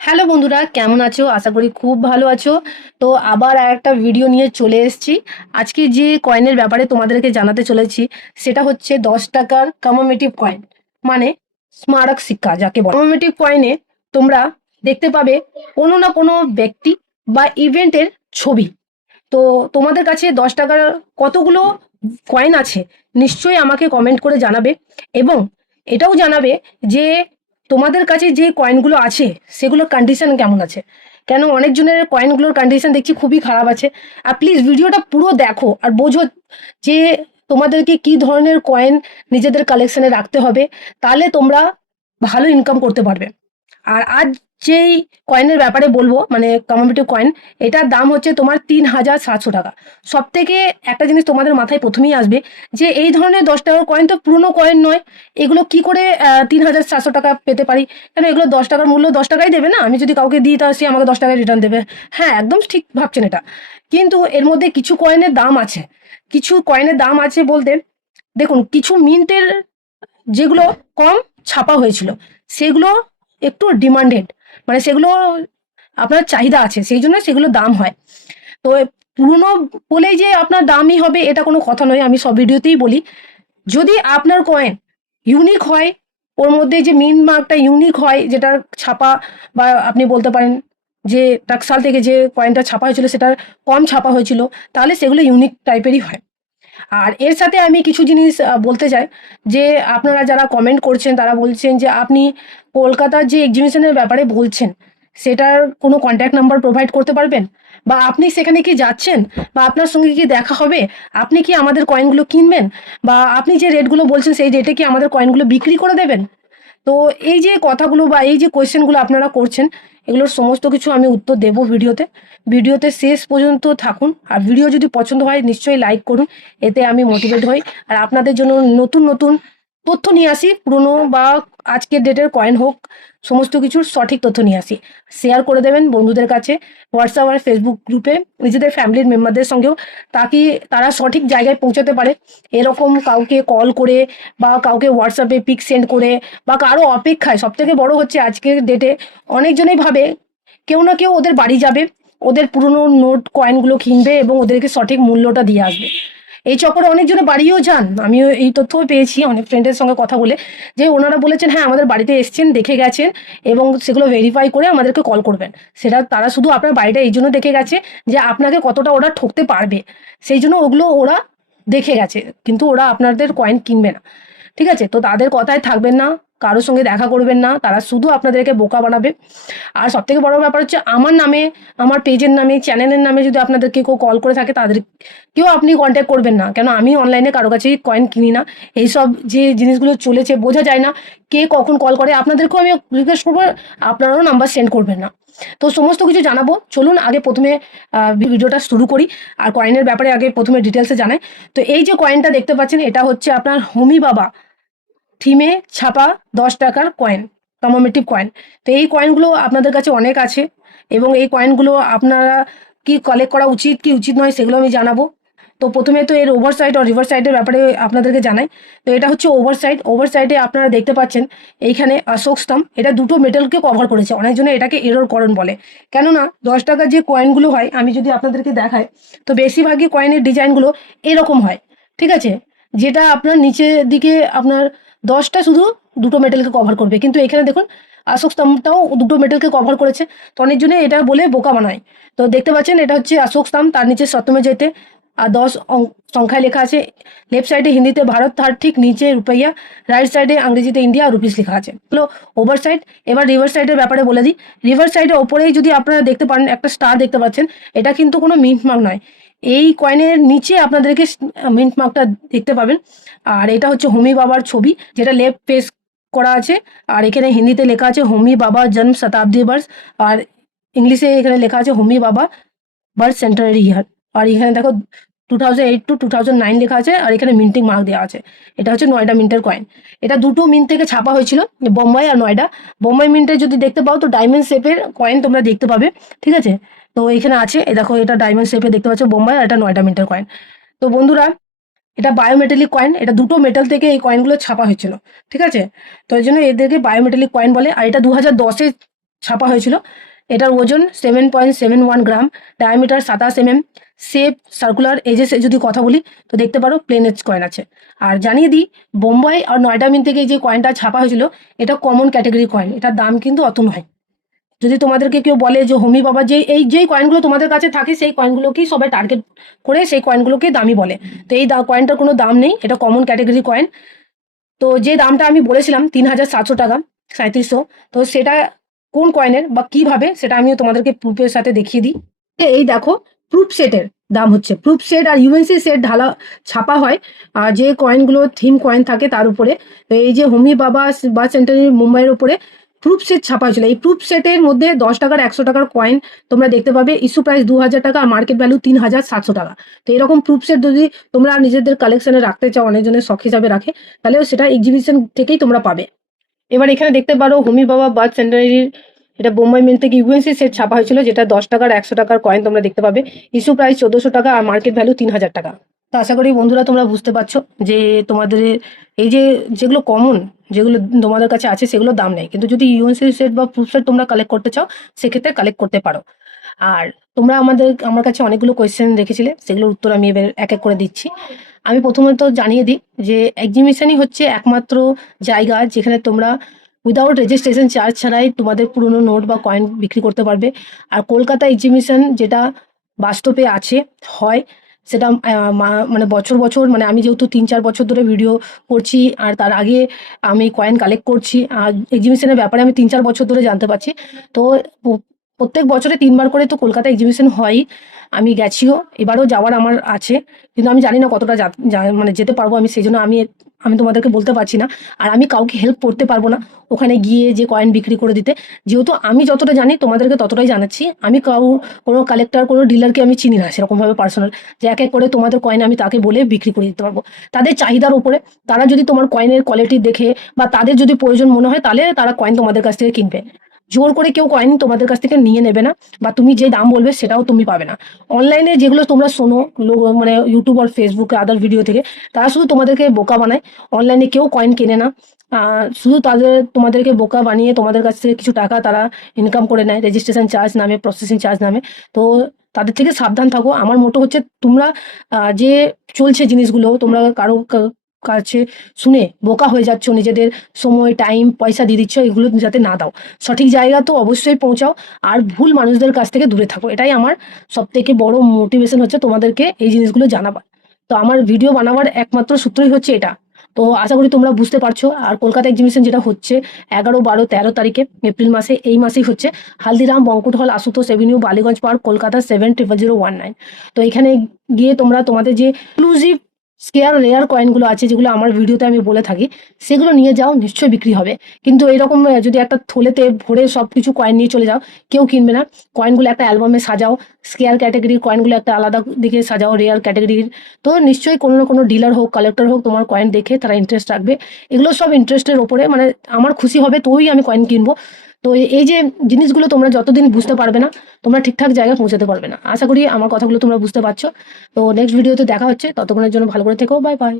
Hello বন্ধুরা, কেমন আছো? আশা করি খুব ভালো আছো। তো আবার আর একটা ভিডিও নিয়ে চলে এসেছি। আজকে যে কয়েনের ব্যাপারে তোমাদেরকে জানাতে চলেছি, সেটা হচ্ছে দশ টাকার কমোমেটিভ কয়েন মানে স্মারক শিক্ষা যাকে বলে। কমোমেটিভ কয়েনে তোমরা দেখতে পাবে কোনো না কোনো ব্যক্তি বা ইভেন্টের ছবি। তো তোমাদের কাছে দশ টাকার কতগুলো কয়েন আছে, নিশ্চয়ই আমাকে কমেন্ট করে জানাবে এবং এটাও জানাবে যে তোমাদের কাছে যে কয়েনগুলো আছে, সেগুলোর কন্ডিশন কেমন আছে? কেন অনেকজনের কয়েনগুলোর কন্ডিশন দেখছি খুবই খারাপ আছে। আর প্লিজ ভিডিওটা পুরো দেখো আর বোঝো যে তোমাদেরকে কি ধরনের কয়েন নিজেদের কালেকশনে রাখতে হবে, তাহলে তোমরা ভালো ইনকাম করতে পারবে। আর আজ যেই কয়েনের ব্যাপারে বলব মানে কমোডিটিভ কয়েন এটার দাম হচ্ছে তোমার তিন হাজার সাতশো টাকা। সব থেকে একটা জিনিস তোমাদের মাথায় প্রথমেই আসবে, যে এই ধরনের দশ টাকার কয়েন তো পুরনো কয়েন নয়। এগুলো কি করে তিন হাজার সাতশো টাকা পেতে পারি? কেন এগুলো দশ টাকার মূল্য দশ টাকাই দেবে না? আমি যদি কাউকে দিই তা সে আমাকে দশ টাকায় রিটার্ন দেবে। হ্যাঁ একদম ঠিক ভাবছেন এটা। কিন্তু এর মধ্যে কিছু কয়েনের দাম আছে। কিছু কয়েনের দাম আছে বলতে, দেখুন, কিছু মিন্টের যেগুলো কম ছাপা হয়েছিল, সেগুলো একটু ডিমান্ডেড মানে সেগুলো আপনার চাহিদা আছে, সেই জন্য সেগুলো দাম হয়। তো পুরনো বলেই যে আপনার দামই হবে, এটা কোনো কথা নয়, আমি সব ভিডিওতেই বলি। যদি আপনার কয়েন ইউনিক হয়, ওর মধ্যে যে মিন মার্কটা ইউনিক হয় যেটা ছাপা বা আপনি বলতে পারেন যে টাকসাল থেকে যে কয়েনটা ছাপা হয়েছিল সেটা কম ছাপা হয়েছিল, তাহলে সেগুলো ইউনিক টাইপেরই হয়। আর এর সাথে আমি কিছু জিনিস বলতে চাই, যে আপনারা যারা কমেন্ট করছেন, তারা বলছেন যে আপনি কলকাতার যে এক্সিবিশনের ব্যাপারে বলছেন, সেটার কোনো কন্ট্যাক্ট নাম্বার প্রোভাইড করতে পারবেন? বা আপনি সেখানে কি যাচ্ছেন? বা আপনার সঙ্গে কি দেখা হবে? আপনি কি আমাদের কয়েনগুলো কিনবেন? বা আপনি যে রেটগুলো বলছেন, সেই রেটে কি আমাদের কয়েনগুলো বিক্রি করে দেবেন? তো এই যে কথাগুলো বা এই যে কোয়েশ্চেনগুলো আপনারা করছেন, এগুলোর সমস্ত কিছু আমি উত্তর দেব ভিডিওতে। ভিডিওতে শেষ পর্যন্ত থাকুন, আর ভিডিও যদি পছন্দ হয়, নিশ্চয়ই লাইক করুন, এতে আমি মোটিভেট হই। আর আপনাদের জন্য নতুন নতুন তথ্য নিয়ে আসি, পুরনো বা আজকের ডেটের কয়েন হোক, সমস্ত কিছুর সঠিক তথ্য নিয়ে আসি। শেয়ার করে দেবেন বন্ধুদের কাছে হোয়াটসঅ্যাপ আর ফেসবুক গ্রুপে নিজেদের ফ্যামিলির মেম্বারদের সঙ্গেও, তাকে তারা সঠিক জায়গায় পৌঁছাতে পারে। এরকম কাউকে কল করে বা কাউকে হোয়াটসঅ্যাপে পিক সেন্ড করে বা কারও অপেক্ষায় সব থেকে বড় হচ্ছে আজকের ডেটে অনেকজনেই ভাবে কেউ না কেউ ওদের বাড়ি যাবে, ওদের পুরনো নোট কয়েনগুলো কিনবে এবং ওদেরকে সঠিক মূল্যটা দিয়ে আসবে। এই চক্করে অনেকজনে বাড়িও যান। আমিও এই তথ্যও পেয়েছি, অনেক ফ্রেন্ডের সঙ্গে কথা বলে। যে ওনারা বলেছেন হ্যাঁ আমাদের বাড়িতে এসছেন, দেখে গেছেন এবং সেগুলো ভেরিফাই করে আমাদেরকে কল করবেন। সেটা তারা শুধু আপনার বাড়িটা এই জন্য দেখে গেছে যে আপনাকে কতটা ওরা ঠকতে পারবে। সেই জন্য ওগুলো ওরা দেখে গেছে, কিন্তু ওরা আপনাদের কয়েন কিনবে না। ঠিক আছে? তো তাদের কথায় থাকবেন না। কারোর সঙ্গে দেখা করবেন না, তারা শুধু আপনাদেরকে বোকা বানাবে। আর সব থেকে বড় ব্যাপার হচ্ছে, আমার নামে, আমার পেজের নামে, চ্যানেলের নামে যদি আপনাদেরকে কেউ কল করে থাকে, তাদের কেউ আপনি কন্ট্যাক্ট করবেন না। কেন, আমি অনলাইনে কারও কাছেই কয়েন কিনি না। এইসব যে জিনিসগুলো চলেছে, বোঝা যায় না কে কখন কল করে। আপনাদেরকেও আমি রিকোয়েস্ট করব, আপনারাও নাম্বার সেন্ড করবেন না। তো সমস্ত কিছু জানাব। চলুন, আগে প্রথমে ভিডিওটা শুরু করি। আর কয়েনের ব্যাপারে আগে প্রথমে ডিটেলসে জানাই। তো এই যে কয়েনটা দেখতে পাচ্ছেন, এটা হচ্ছে আপনার হোমি বাবা। থিমে ছাপা দশ টাকার কয়েন কমোমেটিভ কয়েন তো এই কয়েনগুলো আপনাদের কাছে অনেক আছে এবং এই কয়েনগুলো আপনারা কি কালেক্ট করা উচিত, কি উচিত নয় সেগুলো আমি জানাব। তো প্রথমে তো এর ওভার সাইড আর রিভার সাইডের ব্যাপারে আপনাদেরকে জানাই। তো এটা হচ্ছে ওভার সাইড ওভার সাইডে আপনারা দেখতে পাচ্ছেন এইখানে অশোক স্তম্ভ, এটা দুটো মেটালকে কভার করেছে। অনেকজনে এটাকে এরর করণ বলে। কেননা দশ টাকার যে কয়েনগুলো হয়, আমি যদি আপনাদেরকে দেখাই, তো বেশিরভাগই কয়েনের ডিজাইনগুলো এরকম হয়, ঠিক আছে? যেটা আপনার নিচের দিকে আপনার দশটা শুধু দুটো মেটালকে কভার করবে। কিন্তু এখানে দেখুন অশোক স্তম্ভটাও দুটো মেটালকে কভার করেছে। তো অনেকজনে এটা বলে বোকা বানায়। তো দেখতে পাচ্ছেন, এটা হচ্ছে অশোক স্তম্ভ তার নিচে সপ্তমে যেতে, আর দশ সংখ্যায় লেখা আছে লেফট সাইডে হিন্দিতে ভারত, তার ঠিক নিচে রুপাইয়া রাইট সাইডে ইংরেজিতে ইন্ডিয়া, আর রুপিস লেখা আছে। হলো ওভার সাইড এবার রিভার সাইডের ব্যাপারে বলে দিই। রিভার সাইডের ওপরেই যদি আপনারা দেখতে পারেন একটা স্টার দেখতে পাচ্ছেন, এটা কিন্তু কোনো মিন্ট মার্ক নয়। এই কয়েনের নিচে আপনাদেরকে মিন্ট মার্কটা দেখতে পাবেন। আর এটা হচ্ছে হোমি বাবার ছবি, যেটা লেফট পেজ করা আছে। আর এখানে হিন্দিতে লেখা আছে, হোমি বাবা জন্ম শতাব্দী বার্স আর ইংলিশে এখানে লেখা আছে, হোমি বাবা বার্থ সেন্টারি ইয়ার আর এখানে দেখো two thousand eight to two thousand nine লেখা আছে, আর এখানে মিন্টিং মার্ক দেওয়া আছে। এটা হচ্ছে নয়ডা মিন্টের কয়েন এটা দুটো মিন্ট থেকে ছাপা হয়েছিল, বোম্বাই আর নয়ডা। বোম্বাই মিন্টে যদি দেখতে পাও, তো ডায়মন্ড শেপের কয়েন তোমরা দেখতে পাবে, ঠিক আছে? তো এখানে আছে, এই দেখো এটা ডায়মন্ড শেপে দেখতে পাচ্ছ বোম্বাই আর এটা নয়টা মিন্টের কয়েন তো বন্ধুরা, এটা বায়োমেটালিক কয়েন এটা দুটো মেটাল থেকে এই কয়েনগুলো ছাপা হয়েছিল, ঠিক আছে? তো এই জন্য এদেরকে বায়োমেটালিক কয়েন বলে, আর এটা দু হাজার দশে ছাপা হয়েছিল। এটার ওজন seven point seven one gram diameter সাতাশ M M shape circular edges যদি কথা বলি, তো দেখতে পারো প্লেন এজ কয়েন আছে। আর জানিয়ে দিই, বোম্বাই আর নয়ডা মিন থেকে যে কয়েনটা ছাপা হয়েছিল, এটা কমন ক্যাটাগরি কয়েন এটার দাম কিন্তু অত নয়। যদি তোমাদেরকে কেউ বলে যে, হোমি বাবা যে এই যেই কয়েনগুলো তোমাদের কাছে থাকে, সেই কয়েনগুলোকেই সবাই টার্গেট করে, সেই কয়েনগুলোকে দামি বলে। তো এই কয়েনটার কোনো দাম নেই, এটা কমন ক্যাটাগরি কয়েন তো যে দামটা আমি বলেছিলাম, তিন হাজার সাতশো টাকা সাঁত্রিশশো তো সেটা কোন কয়েনের বা কীভাবে, সেটা আমিও তোমাদেরকে প্রুফের সাথে দেখিয়ে দিই। এই দেখো প্রুফ সেটের দাম হচ্ছে। প্রুফ সেট আর ইউএনসি সেট ঢালা, ছাপা হয়, আর যে কয়েনগুলো থিম কয়েন থাকে তার উপরে। এই যে হোমি বাবা বা সেন্টারি মুম্বাইয়ের উপরে প্রুফ সেট ছাপা হয়েছিল। এই প্রুফ সেটের মধ্যে দশ টাকার, একশো টাকার কয়েন তোমরা দেখতে পাবে ইস্যু প্রাইস দু হাজার টাকা, আর মার্কেট ভ্যালু তিন হাজার সাতশো টাকা। তো এরকম প্রুফ সেট যদি তোমরা নিজেদের কালেকশনে রাখতে চাও, অনেকজনের শখ হিসাবে রাখে, তাহলে সেটা এক্সিবিশন থেকেই তোমরা পাবে। এবার এখানে দেখতে পারো হোমি বাবা বার্থ সেন্টারির এটা বোম্বাই মিল থেকে ইউএনসি সেট ছাপা হয়েছিল, যেটা দশ টাকার, একশো টাকার কয়েন তোমরা দেখতে পাবে। ইস্যু প্রাইস চোদ্দশো টাকা, আর মার্কেট ভ্যালু তিন হাজার টাকা। তো আশা করি বন্ধুরা তোমরা বুঝতে পারছ যে তোমাদের এই যে যেগুলো কমন যেগুলো তোমাদের কাছে আছে সেগুলো দাম নেই। কিন্তু যদি ইউএনসি সেট বা প্রুফ সেট তোমরা কালেক্ট করতে চাও, সেক্ষেত্রে কালেক্ট করতে পারো। আর তোমরা আমাদের, আমার কাছে অনেকগুলো কোয়েশ্চেন রেখেছিলে সেগুলোর উত্তর আমি এবার এক এক করে দিচ্ছি। আমি প্রথমত জানিয়ে দিই যে এক্সিবিশনই হচ্ছে একমাত্র জায়গা যেখানে তোমরা উইদাউট রেজিস্ট্রেশন চার্জ ছাড়াই তোমাদের পুরনো নোট বা কয়েন বিক্রি করতে পারবে। আর কলকাতা এক্সিবিশন যেটা বাস্তবে আছে, হয় সেটা মানে বছর বছর মানে আমি যেহেতু তিন চার বছর ধরে ভিডিও করছি আর তার আগে আমি কয়েন কালেক্ট করছি, আর এক্সিবিশনের ব্যাপারে আমি তিন চার বছর ধরে জানতে পারছি। তো প্রত্যেক বছরে তিনবার করে তো কলকাতা এক্সিবিশন হয়, আমি গেছিও, এবারও যাওয়ার আমার আছে, কিন্তু আমি জানি না কতটা মানে যেতে পারব আমি, সেই জন্য আমি আমি তোমাদেরকে বলতে পারছি না, আর আমি কাউকে হেল্প করতে পারব না, ওখানে গিয়ে যে কয়েন বিক্রি করে দিতে, যেহেতু আমি যতটা জানি তোমাদেরকে ততটাই জানাচ্ছি, আমি কাউ, কোনো কালেক্টর কোনো ডিলারকে আমি চিনি না, সেরকমভাবে পার্সোনাল যে এক এক করে তোমাদের কয়েন আমি তাকে বলে বিক্রি করে দিতে পারব, তাদের চাহিদার উপরে, তারা যদি তোমার কয়েনের কোয়ালিটি দেখে, বা তাদের যদি প্রয়োজন মনে হয়, তাহলে তারা কয়েন তোমাদের কাছ থেকে কিনবে। জোর করে কেউ কয়েন তোমাদের কাছ থেকে নিয়ে নেবে না বা তুমি যে দাম বলবে সেটাও তুমি পাবে না। অনলাইনে যেগুলো তোমরা শোনো মানে ইউটিউব আর ফেসবুকে আদার ভিডিও থেকে, তারা শুধু তোমাদেরকে বোকা বানায়। অনলাইনে কেউ কয়েন কেনে না। শুধু তাদের, তোমাদেরকে বোকা বানিয়ে তোমাদের কাছ থেকে কিছু টাকা তারা ইনকাম করে নেয় রেজিস্ট্রেশন চার্জ নামে প্রসেসিং চার্জ নামে। তো তাদের থেকে সাবধান থাকো। আমার মোটো হচ্ছে তোমরা যে চলছে জিনিসগুলো, তোমরা কারও কাছে শুনে বোকা হয়ে যাচ্ছ, নিজেদের সময় টাইম পয়সা দিয়ে দিচ্ছ, এগুলো যাতে না দাও। সঠিক জায়গা তো অবশ্যই পৌঁছাও, আর ভুল মানুষদের কাছ থেকে দূরে থাকো। এটাই আমার সব থেকে বড় মোটিভেশন হচ্ছে তোমাদেরকে এই জিনিসগুলো জানাবার। তো আমার ভিডিও বানাবার একমাত্র সূত্রই হচ্ছে এটা। তো আশা করি তোমরা বুঝতে পারছ, আর কলকাতা এক্সিবিশন যেটা হচ্ছে এগারো, বারো, তেরো তারিখে, এপ্রিল মাসে, এই মাসেই হচ্ছে হালদিরাম বঙ্কুট হল Ashutosh avenue Ballygunge park, Kolkata seven triple zero one nine তো এখানে গিয়ে তোমরা তোমাদের যে এক্সক্লুসিভ স্কেয়ার রেয়ার কয়েনগুলো আছে যেগুলো আমার ভিডিওতে আমি বলে থাকি, সেগুলো নিয়ে যাও, নিশ্চয়ই বিক্রি হবে। কিন্তু এরকম যদি একটা থলেতে ভরে সব কিছু কয়েন নিয়ে চলে যাও, কেউ কিনবে না। কয়েনগুলো একটা অ্যালবামে সাজাও স্কেয়ার ক্যাটাগরির কয়েনগুলো একটা আলাদা দিকে সাজাও রেয়ার ক্যাটাগরির তো নিশ্চয়ই কোনো না কোনো ডিলার হোক কালেক্টর হোক, তোমার কয়েন দেখে তারা ইন্টারেস্ট রাখবে। এগুলো সব ইন্টারেস্টের ওপরে মানে আমার খুশি হবে তোই আমি কয়েন কিনবো। তো এই যে জিনিসগুলো তোমরা যতদিন বুঝতে পারবে না, তোমরা ঠিকঠাক জায়গায় পৌঁছাতে পারবে না। আশা করি আমার কথাগুলো তোমরা বুঝতে পারছ। তো নেক্সট ভিডিওতে দেখা হচ্ছে। ততক্ষণের জন্য ভালো করে থেকো। Bye bye